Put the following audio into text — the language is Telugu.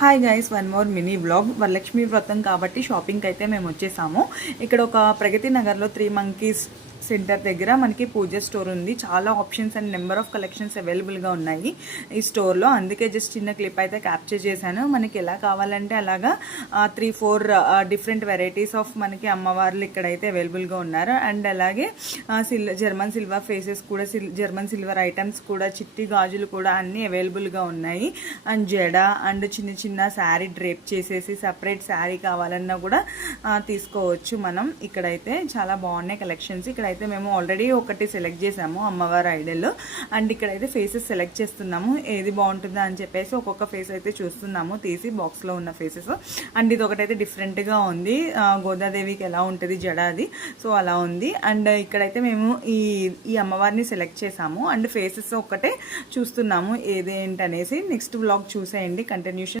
Hi guys, one more mini vlog. Varalakshmi వ్రతం కాబట్టి షాపింగ్కి అయితే మేము వచ్చేసాము. ఇక్కడ ఒక ప్రగతి నగర్లో 3 మంకీస్ సెంటర్ దగ్గర మనకి పూజ స్టోర్ ఉంది. చాలా options and number of collections అవైలబుల్గా ఉన్నాయి ఈ స్టోర్లో. అందుకే జస్ట్ చిన్న క్లిప్ అయితే క్యాప్చర్ చేశాను. మనకి ఎలా కావాలంటే అలాగా 3-4 డిఫరెంట్ వెరైటీస్ ఆఫ్ మనకి అమ్మవార్లు ఇక్కడైతే అవైలబుల్గా ఉన్నారు. అండ్ అలాగే జర్మన్ సిల్వర్ ఫేసెస్ కూడా, జర్మన్ సిల్వర్ ఐటమ్స్ కూడా, చిట్టి గాజులు కూడా అన్నీ అవైలబుల్గా ఉన్నాయి. అండ్ జడ అండ్ చిన్న చిన్న శారీ డ్రేప్ చేసేసి సపరేట్ శారీ కావాలన్నా కూడా తీసుకోవచ్చు మనం. ఇక్కడైతే చాలా బాగున్నాయి కలెక్షన్స్. ఇక్కడైతే మేము ఆల్రెడీ ఒకటి సెలెక్ట్ చేసాము అమ్మవారి ఐడల్. అండ్ ఇక్కడైతే ఫేసెస్ సెలెక్ట్ చేస్తున్నాము, ఏది బాగుంటుందా అని చెప్పేసి ఒక్కొక్క ఫేస్ అయితే చూస్తున్నాము తీసి బాక్స్లో ఉన్న ఫేసెస్. అండ్ ఇది ఒకటైతే డిఫరెంట్గా ఉంది, గోదాదేవికి ఎలా ఉంటుంది జడ అది, సో అలా ఉంది. అండ్ ఇక్కడైతే మేము ఈ అమ్మవారిని సెలెక్ట్ చేసాము. అండ్ ఫేసెస్ ఒక్కటే చూస్తున్నాము ఏదేంటనేసి. నెక్స్ట్ వ్లాగ్ చూసేయండి కంటిన్యూషన్.